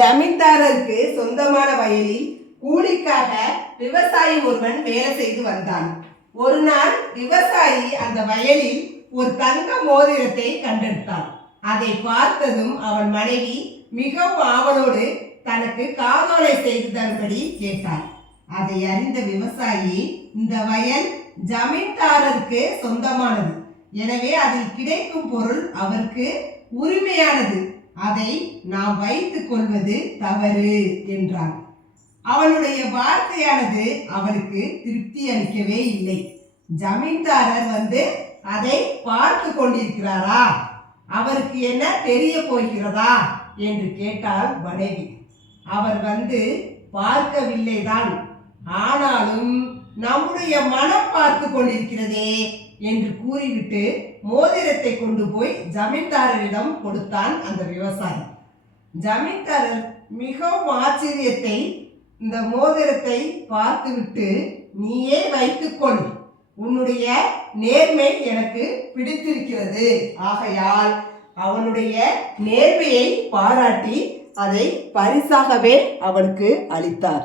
ஜமீன்தாரருக்கு சொந்தமான வயலில் கூலிக்காக விவசாயி ஒருவன் வேலை செய்து வந்தான். ஒரு நாள் விவசாயி அந்த வயலில் ஒரு தங்க மோதிரத்தை கண்டெடுத்தான். அதை பார்த்ததும் அவன் மனைவி மிகவும் ஆவலோடு தனக்கு காதோலை செய்து தரும்படி கேட்டான். அதை அறிந்த விவசாயி, இந்த வயல் ஜமீன்தாரருக்கு சொந்தமானது, எனவே அதில் கிடைக்கும் பொருள் அவருக்கு உரிமையானது, அதை நாம் வைத்துக் கொள்வது தவறு என்றான். அவனுடைய வார்த்தையானது அவனுக்கு திருப்தி அளிக்கவே இல்லை. ஜமீன்தாரர் வந்து அதை பார்த்து கொண்டிருக்கிறாரா, அவருக்கு என்ன தெரிய போகிறதா என்று கேட்டால் மனைவி. அவர் வந்து பார்க்கவில்லைதான், ஆனாலும் நம்முடைய மனம் பார்த்து கொண்டிருக்கிறதே என்று கூறிவிட்டு மோதிரத்தை கொண்டு போய் ஜமீன்தாரரிடம் கொடுத்தான் அந்த விவசாயி. ஜமீன்தாரர் மிகவும் ஆச்சரியத்தை இந்த மோதிரத்தை பார்த்துவிட்டு, நீயே வைத்துக்கொள், உன்னுடைய நேர்மை எனக்கு பிடித்திருக்கிறது, ஆகையால் அவனுடைய நேர்மையை பாராட்டி அதை பரிசாகவே அவனுக்கு அளித்தார்.